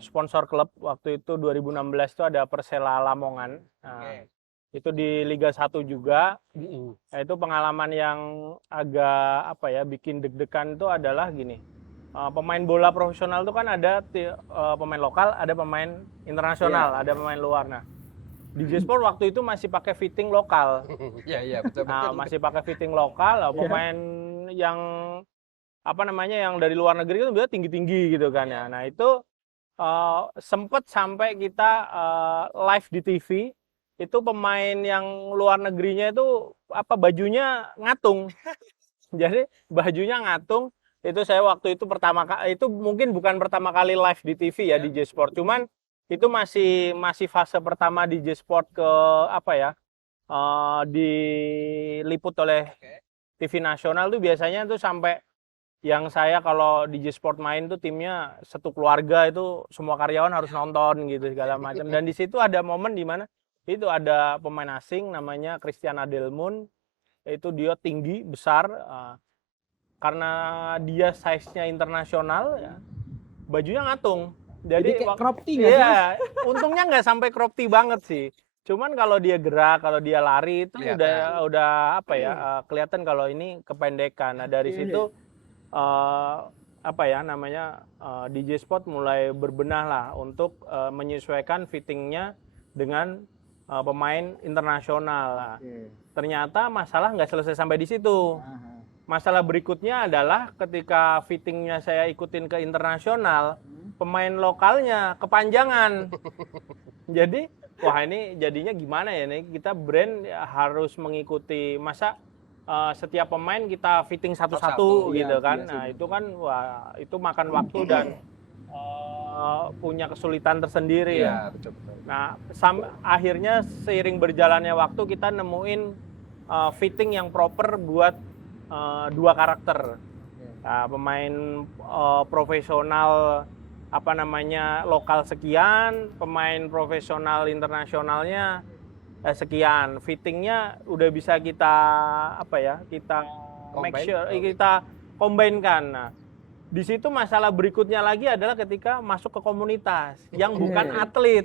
sponsor klub waktu itu 2016 itu ada Persela Lamongan. Nah, itu di Liga 1 juga. Nah, itu pengalaman yang agak apa ya, bikin deg-degan itu adalah gini. Pemain bola profesional itu kan ada pemain lokal, ada pemain internasional, ada pemain luar. Nah, di J-Sport waktu itu masih pakai fitting lokal. Iya, betul. Nah, masih pakai fitting lokal, pemain yang apa namanya yang dari luar negeri itu biasanya tinggi-tinggi gitu kan ya. Nah, itu sempet sampai kita live di TV, itu pemain yang luar negerinya itu apa bajunya ngatung. Jadi bajunya ngatung. Itu saya waktu itu pertama kali, itu mungkin bukan pertama kali live di TV ya di J-Sport, cuman itu masih fase pertama di J-Sport ke apa ya, diliput oleh TV nasional tuh biasanya tuh sampai yang saya kalau di J-Sport main tuh timnya satu keluarga itu semua karyawan harus nonton gitu segala macam. Dan di situ ada momen di mana itu ada pemain asing namanya Christian Adelmun, itu dia tinggi besar, karena dia size-nya internasional ya, bajunya ngatung. Jadi kayak crop tee nggak sih, iya, untungnya nggak sampai crop tee banget sih. Cuman kalau dia gerak, kalau dia lari itu udah apa ya, kelihatan kalau ini kependekan. Nah, dari situ apa ya namanya, DJ Sport mulai berbenah lah untuk menyesuaikan fittingnya dengan pemain internasional. Nah, ternyata masalah nggak selesai sampai di situ. Masalah berikutnya adalah ketika fittingnya saya ikutin ke internasional, pemain lokalnya kepanjangan. Jadi, wah ini jadinya gimana ya nih, kita brand harus mengikuti, masa setiap pemain kita fitting satu-satu gitu kan. Nah, itu kan wah itu makan waktu dan punya kesulitan tersendiri ya. Betul. Nah, akhirnya seiring berjalannya waktu kita nemuin fitting yang proper buat dua karakter. Nah, pemain profesional apa namanya lokal sekian, pemain profesional internasionalnya sekian. Fittingnya udah bisa kita apa ya, kita make sure kita combine-kan. Nah, di situ masalah berikutnya lagi adalah ketika masuk ke komunitas yang bukan atlet.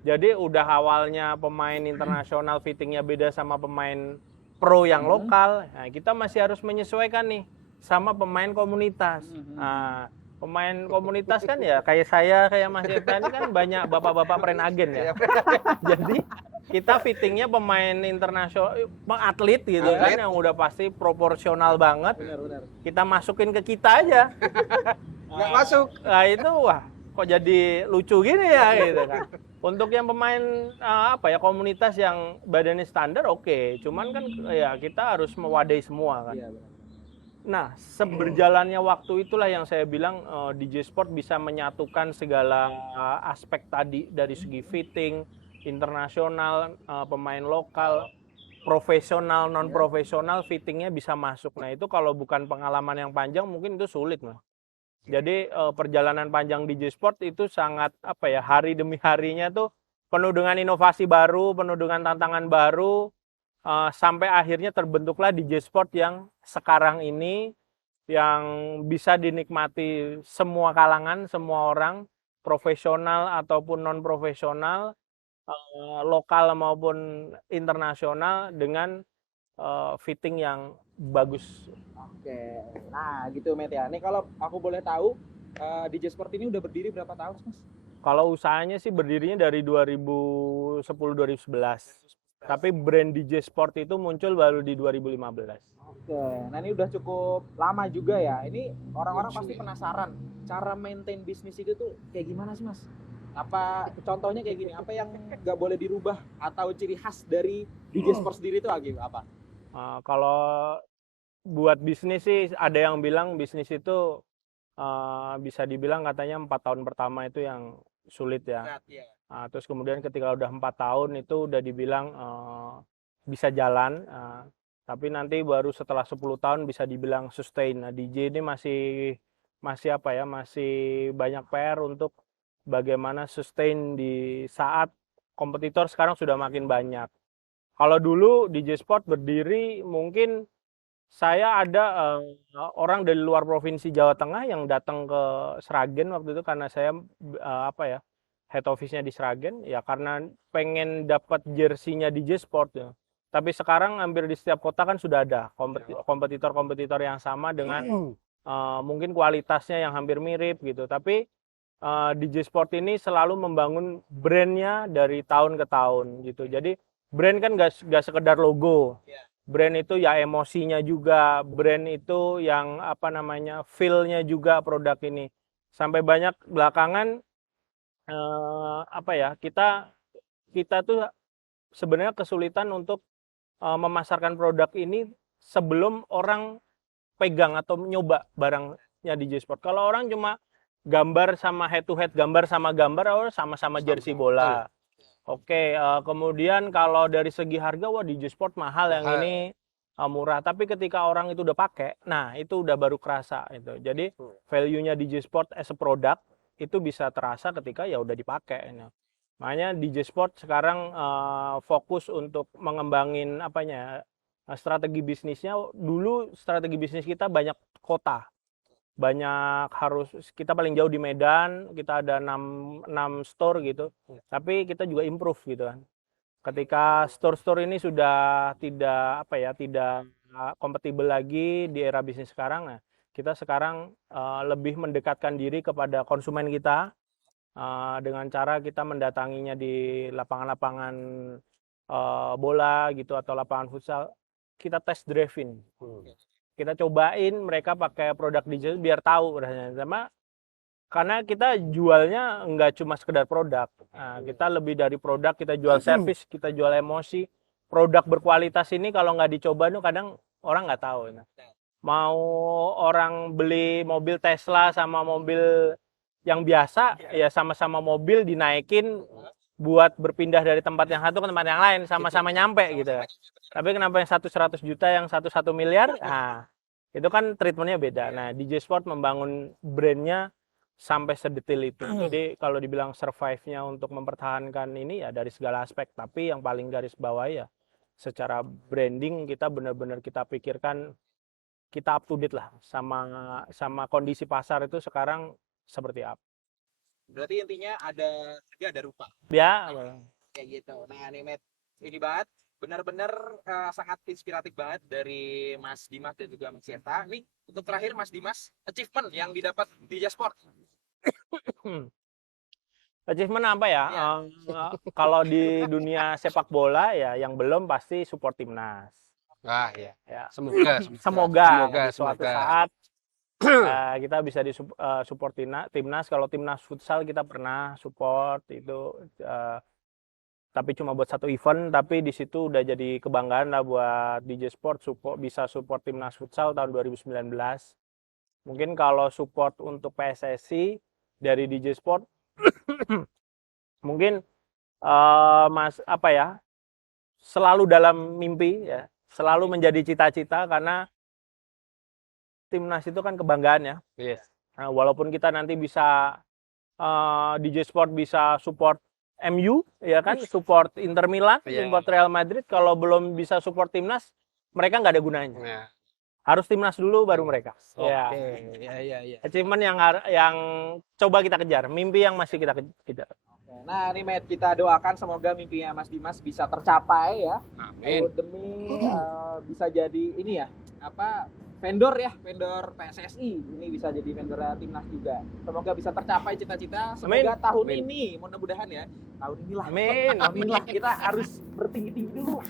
Jadi udah awalnya pemain internasional fittingnya beda sama pemain pro yang lokal. Nah, kita masih harus menyesuaikan nih sama pemain komunitas. Nah, pemain komunitas kan ya kayak saya, kayak Mas Irfan ini kan banyak bapak-bapak prenagen ya. Jadi kita fittingnya pemain internasional, atlet gitu kan, yang udah pasti proporsional banget. Kita masukin ke kita aja. Nggak masuk. Nah itu wah kok jadi lucu gini ya gitu kan. Untuk yang pemain apa ya komunitas yang badannya standar oke. Cuman kan ya kita harus mewadai semua kan. Nah, seberjalannya waktu itulah yang saya bilang DJ Sport bisa menyatukan segala aspek tadi, dari segi fitting, internasional, pemain lokal, profesional, non profesional, fittingnya bisa masuk. Nah, itu kalau bukan pengalaman yang panjang mungkin itu sulit, Mas. Jadi perjalanan panjang DJ Sport itu sangat apa ya, hari demi harinya tuh penuh dengan inovasi baru, penuh dengan tantangan baru. Sampai akhirnya terbentuklah DJ Sport yang sekarang ini, yang bisa dinikmati semua kalangan, semua orang, profesional ataupun non profesional, lokal maupun internasional, dengan fitting yang bagus. Oke, nah gitu Met ya. Nih kalau aku boleh tahu, DJ Sport ini udah berdiri berapa tahun, Mas? Kalau usahanya sih berdirinya dari 2010-2011. Tapi brand DJ Sport itu muncul baru di 2015. Oke, nah ini udah cukup lama juga ya. Ini orang-orang pasti penasaran, cara maintain bisnis itu tuh kayak gimana sih, Mas? Apa contohnya kayak gini, apa yang nggak boleh dirubah atau ciri khas dari DJ Sport sendiri itu apa? Kalau buat bisnis sih ada yang bilang bisnis itu bisa dibilang katanya 4 tahun pertama itu yang sulit ya. Terus kemudian ketika udah 4 tahun itu udah dibilang bisa jalan, tapi nanti baru setelah 10 tahun bisa dibilang sustain. Nah, DJ ini masih apa ya, masih banyak PR untuk bagaimana sustain di saat kompetitor sekarang sudah makin banyak. Kalau dulu DJ Sport berdiri mungkin Saya ada orang dari luar provinsi Jawa Tengah yang datang ke Sragen waktu itu karena saya apa ya, head office-nya di Sragen ya, karena pengen dapat jersinya DJ Sport ya. Tapi sekarang hampir di setiap kota kan sudah ada kompetitor-kompetitor yang sama dengan mungkin kualitasnya yang hampir mirip gitu. Tapi DJ Sport ini selalu membangun brandnya dari tahun ke tahun gitu. Jadi brand kan gak sekedar logo. Brand itu ya emosinya juga, brand itu yang apa namanya, feel-nya juga produk ini. Sampai banyak belakangan apa ya, kita tuh sebenarnya kesulitan untuk memasarkan produk ini sebelum orang pegang atau nyoba barangnya DJ Sport. Kalau orang cuma gambar sama head to head, gambar sama gambar, oh sama-sama jersey bola. Oke, kemudian kalau dari segi harga, wah DJ Sport mahal, yang ini murah. Tapi ketika orang itu udah pakai, nah itu udah baru kerasa itu. Jadi value-nya DJ Sport as a product itu bisa terasa ketika ya udah dipakai. Makanya DJ Sport sekarang fokus untuk mengembangin apanya, strategi bisnisnya. Dulu strategi bisnis kita banyak kota. Banyak kita paling jauh di Medan, kita ada 6 store gitu. Tapi kita juga improve gitu kan. Ketika store-store ini sudah tidak kompatibel lagi di era bisnis sekarang, nah kita sekarang lebih mendekatkan diri kepada konsumen kita dengan cara kita mendatanginya di lapangan-lapangan bola gitu atau lapangan futsal. Kita test drive-in. Kita cobain mereka pakai produk digital biar tahu rasanya. Sama karena kita jualnya nggak cuma sekedar produk. Nah, kita lebih dari produk, kita jual service, kita jual emosi. Produk berkualitas ini kalau nggak dicoba tuh kadang orang nggak tahu. Mau orang beli mobil Tesla sama mobil yang biasa, ya sama-sama mobil dinaikin buat berpindah dari tempat yang satu ke tempat yang lain, sama-sama nyampe gitu. Tapi kenapa yang satu 100 juta, yang satu 1 miliar? Nah, itu kan treatmentnya beda. Nah, DJ Sport membangun brandnya sampai sedetail itu. Jadi kalau dibilang survive-nya untuk mempertahankan ini ya dari segala aspek. Tapi yang paling garis bawah ya secara branding kita benar-benar kita pikirkan, kita up to date lah sama kondisi pasar itu sekarang seperti apa. Berarti intinya ada segi ada rupa. Ya, Kayak gitu. Nah, nih Matt, ini banget benar-benar sangat inspiratif banget dari Mas Dimas dan juga Mas Yeta. Nih, untuk terakhir Mas Dimas, achievement yang didapat di Jasport. achievement apa ya? Kalau di dunia sepak bola ya yang belum pasti support timnas. Wah, ya. Ya. Semoga Suatu saat kita bisa support timnas. Kalau timnas futsal kita pernah support itu, tapi cuma buat satu event. Tapi di situ udah jadi kebanggaan lah buat DJ Sport bisa support timnas futsal tahun 2019. Mungkin kalau support untuk PSSI dari DJ Sport mungkin selalu dalam mimpi ya, selalu menjadi cita-cita, karena timnas itu kan kebanggaan ya. Yes. Nah, walaupun kita nanti bisa DJ Sport bisa support MU ya kan, support Inter Milan, support Real Madrid, kalau belum bisa support timnas, mereka nggak ada gunanya. Yeah. Harus timnas dulu baru mereka. Ya. Achievement yang coba kita kejar, mimpi yang masih kita kejar. Nah, ini Matt, kita doakan semoga mimpinya Mas Dimas bisa tercapai ya. Amin. Demi bisa jadi ini ya, vendor PSSI, ini bisa jadi vendor timnas juga. Semoga bisa tercapai cita-cita. Semoga tahun ini, mudah-mudahan ya, tahun inilah. Amin lah, kita harus bertinggi-tinggi dulu.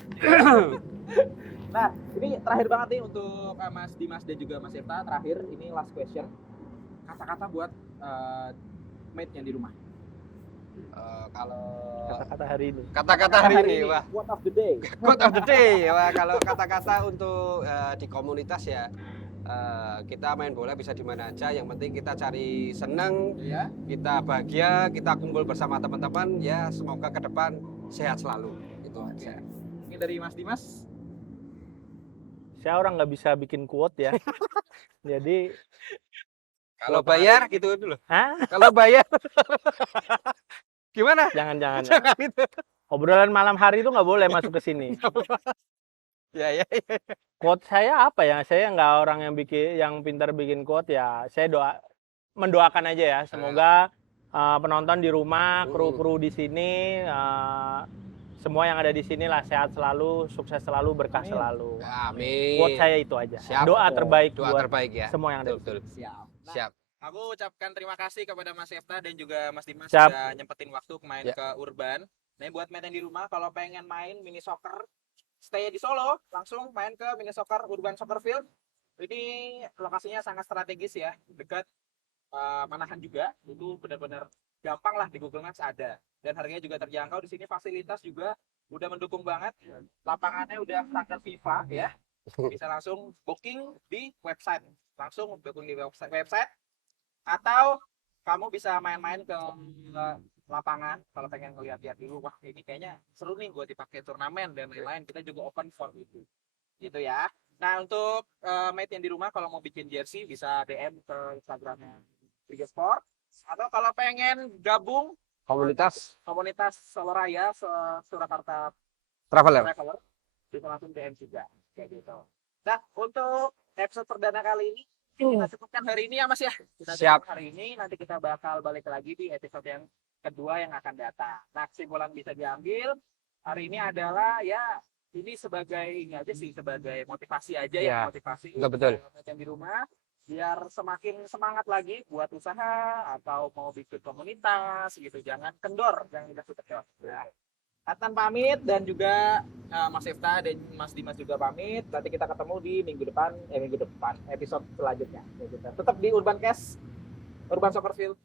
Nah, ini terakhir banget nih untuk Mas Dimas dan juga Mas Yeta. Terakhir, ini last question. Kata-kata buat mate yang di rumah. Kalau Kata-kata hari ini. Wah. Quote of the day. Quote of the day. Wah, kalau kata-kata untuk di komunitas ya, kita main bola bisa di mana aja. Yang penting kita cari senang, Ya. kita bahagia, kita kumpul bersama teman-teman. Ya, semoga ke depan sehat selalu. Itu aja. Ini dari Mas Dimas. Saya orang nggak bisa bikin quote ya. Jadi Kalau bayar gitu dulu. Hah? Kalau bayar gimana? Jangan. Jangan itu. Obrolan malam hari itu nggak boleh masuk ke sini. Ya, ya. Quote saya apa ya? Saya nggak orang yang pintar bikin quote ya. Saya mendoakan aja ya. Semoga penonton di rumah, kru-kru di sini, semua yang ada di sini lah sehat selalu, sukses selalu, berkah Amin. selalu. Amin. Quote saya itu aja. Siap. Doa terbaik Doa buat terbaik ya. semua yang ada. Betul, betul. Siap. Nah, Siap. aku ucapkan terima kasih kepada Mas Efta dan juga Mas Dimas Siap. sudah nyempetin waktu main Ya. ke Urban. Nah, buat main di rumah kalau pengen main mini soccer, stay di Solo, langsung main ke mini soccer Urban Soccer Field. Ini lokasinya sangat strategis ya, dekat Manahan juga. Itu benar-benar gampang lah, di Google Maps ada. Dan harganya juga terjangkau. Di sini fasilitas juga udah mendukung banget. Lapangannya udah standar FIFA ya. Bisa langsung booking di website. Langsung booking di website. Atau kamu bisa main-main ke lapangan kalau pengen ngeliat-liat dulu, wah ini kayaknya seru nih buat dipakai turnamen dan lain-lain. Kita juga open for itu gitu ya. Nah, untuk mate yang di rumah kalau mau bikin jersey bisa DM ke Instagramnya Liga Sport, atau kalau pengen gabung Komunitas komunitas Solo Raya Surakarta traveler. Traveler, bisa langsung DM juga kayak gitu. Nah, untuk episode perdana kali ini kita cukupkan hari ini ya Mas ya. Kita Siap. cukupkan hari ini, nanti kita bakal balik lagi di episode yang kedua yang akan datang. Nah, kesimpulan bisa diambil hari ini adalah ya ini sebagai ini aja sih, sebagai motivasi aja ya, Ya, motivasi betul. yang di rumah biar semakin semangat lagi buat usaha atau mau bikin komunitas gitu. Jangan kendor, jangan udah kendor. Ya. Adnan pamit dan juga Mas Efta dan Mas Dimas juga pamit. Nanti kita ketemu di minggu depan episode selanjutnya. Tetap di Urban Cast, Urban Soccer Field.